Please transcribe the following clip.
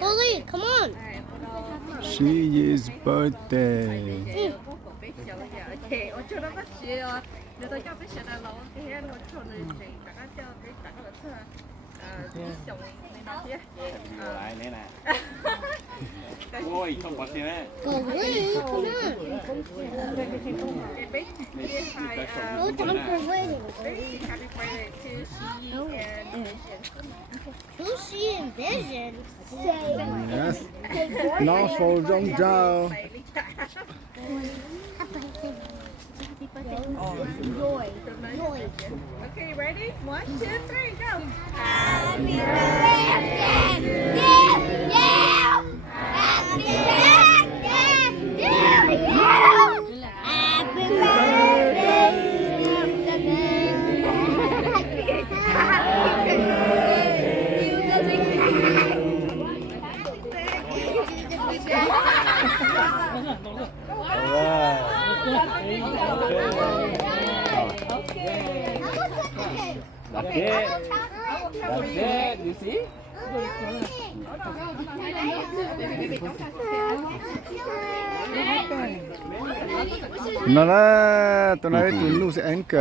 Bully, come on. She is birthday. Ôi, không có tiền đấy. Bully, come on. No time for waiting. Who's she and Vision? Yes. Nó phô rong rau. Joy. Okay, ready? 1, 2, 3, go. Happy birthday to you. Happy birthday to you. Happy birthday That's it. That's it. You see? Nó là tôi nói tụi nó sẽ ăn cờ.